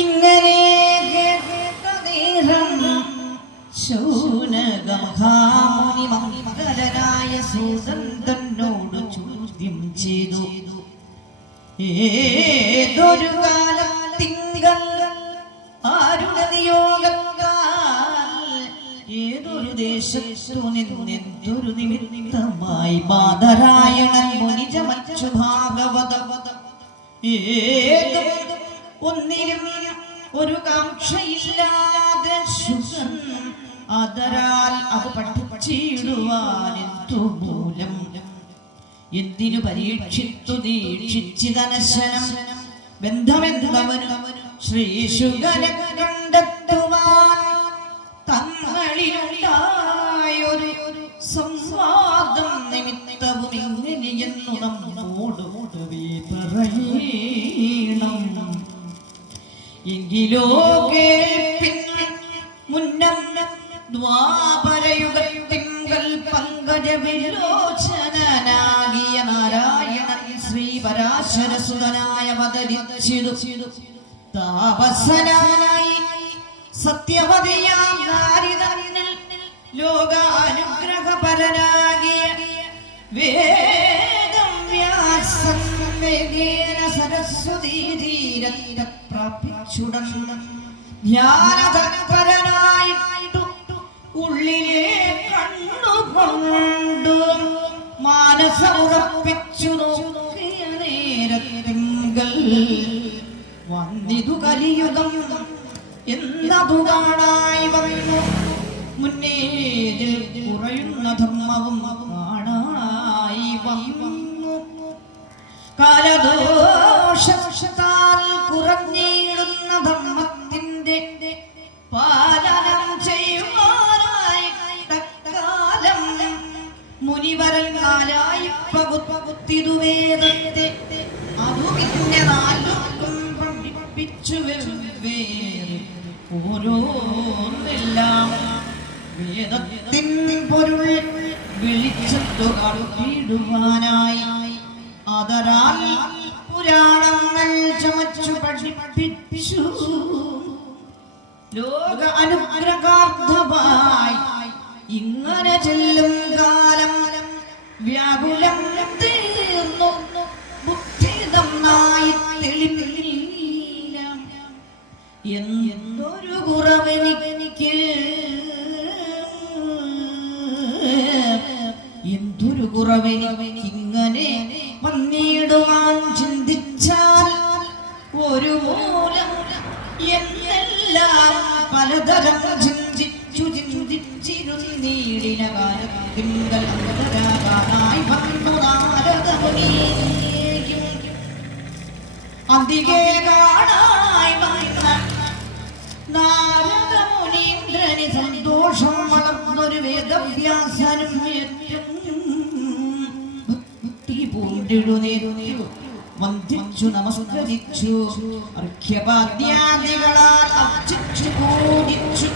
ഇങ്ങനെ ശൂനകമഹാമുനി മംഗലനായ സൂതൻ തന്നോട് ചോദ്യം ചെയ്തു. ഏതൊരു കാലത്തിങ്കൾ ആരുടെ നിയോഗത്താൽ ഏതൊരു ദേശത്തു നിന്നെന്തൊരു നിമിത്തമായി ബാദരായണൻ മുനിജമച്ചു ഭാഗവതവതം ഒന്നിലും ഒരു കാംക്ഷയില്ലാതെ ശുദ്ധൻ അതരാൽ അത് പഠിച്ചിടുവാൻ എന്തു മൂലം എന്തിനു പരീക്ഷിത്തു ദീക്ഷിച്ചിതനശനം ബന്ധമെന്തവനും ശ്രീശുഗനെ കണ്ടെത്തുവാൻ തങ്ങളിലുണ്ടായൊരു സംവാദം നിമിത്തവും ഇങ്ങനെയെന്നു നമ്മോട് പറയണം. എങ്കിലോ കേൾപ്പിൻ മുന്നം ദ്വാപരയുഗത്തിങ്കൽ പങ്കജവിലോചനാകിയ നാരായണൻ ശ്രീ പരാശരസുതനായ അവതരിച്ചിതു. താപസനായി സത്യവതിയാം നാരിതന്നിൽ ലോകാനുഗ്രഹപരനാകിയ വേദം വ്യാസം വേഗേന സരസ്വതീ തീരത്തെ പ്രാപിച്ചുടൻ ധ്യാനതത്പരനായിട്ടു ഉള്ളിലെ കണ്ണുകൊണ്ടു മാനസമുറപ്പിച്ചു നോക്കിയ നേരത്തിങ്കൽ വന്നിതു കലിയുഗം എന്നതു കാണായി വന്നു. മുന്നേതിൽ കുറയുന്ന ധർമ്മവും കാണായി വന്നു. കാലദോഷത്താൽ കുറഞ്ഞിടുന്ന ധർമ്മത്തിന്റെ പാലനം ചെയ്യുവാനായി തക്കാലം മുനിവരന്മാരായി പകുത്തിതു വേദത്തെ അതു പിന്നെ നാലുക്കും പഠിപ്പിച്ചു വെവ്വേറെ ഓരോന്നെല്ലാം വേദത്തിൻ പൊരുൾ വെളിച്ചത്തു കാട്ടിടുവാനായി അതരാൽ പുരാണങ്ങൾ ചമച്ചു പഠിപ്പിച്ചു. ലോക അനുഗ്രഹാർത്ഥമായി ഇങ്ങനെ ചെല്ലും കാലം വ്യാകുലം തീർന്നു ബുദ്ധി നന്നായി തെളിഞ്ഞില്ല. എന്തൊരു കുറവെനിക്ക് എന്തൊരു കുറവെനിക്കിങ്ങനെ വന്നിടുവാൻ ചിന്തിച്ചാൽ ഒരു മൂലം എന്നെല്ലാം പലതരം ചിന്തിച്ചിരുന്നീടിന കാലത്തിങ്കൽ അന്തരാകാനായി വന്നു നാരദമുനിയും അന്തികെ കാണായി വന്ന നാരദമുനീന്ദ്രന് സന്തോഷം വളർന്നൊരു വേദവ്യാസനും വന്ദിച്ചു നമസ്കരിച്ചു അർഘ്യപാദ്യാദികളാൽ അർച്ചിച്ചു പൂജിച്ചു